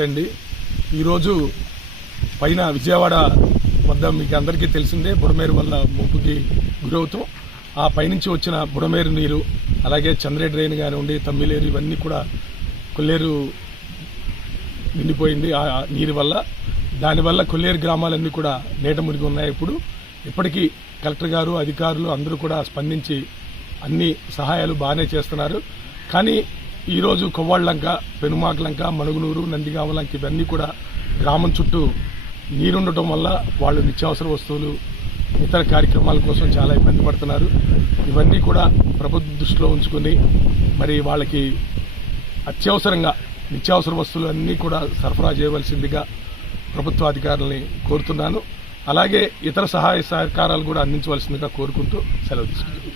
నమస్తే అండి. ఈరోజు పైన విజయవాడ వద్ద మీకు అందరికీ తెలిసిందే బుడమేరు వల్ల ముప్పుకి గురవుతాం. ఆ పైనుంచి వచ్చిన బుడమేరు నీరు, అలాగే చంద్రే డ్రైన్ కానివ్వండి, తమ్మిలేరు, ఇవన్నీ కూడా కొల్లేరు నిండిపోయింది. ఆ నీరు వల్ల, దానివల్ల కొల్లేరు గ్రామాలన్నీ కూడా నీట మునిగి ఉన్నాయి. ఇప్పటికీ కలెక్టర్ గారు, అధికారులు అందరూ కూడా స్పందించి అన్ని సహాయాలు బాగానే చేస్తున్నారు. కానీ ఈరోజు కొవ్వాళ్ళంక, పెనుమాకలంక, మణుగునూరు, నందిగామలంక ఇవన్నీ కూడా గ్రామం చుట్టూ నీరుండటం వల్ల వాళ్ళు నిత్యావసర వస్తువులు, ఇతర కార్యక్రమాల కోసం చాలా ఇబ్బంది పడుతున్నారు. ఇవన్నీ కూడా ప్రభుత్వ దృష్టిలో ఉంచుకుని మరి వాళ్ళకి అత్యవసరంగా నిత్యావసర వస్తువులు అన్నీ కూడా సరఫరా చేయవలసిందిగా ప్రభుత్వ అధికారులని కోరుతున్నాను. అలాగే ఇతర సహాయ సహకారాలు కూడా అందించవలసిందిగా కోరుకుంటూ సెలవు తీసుకుంటున్నాను.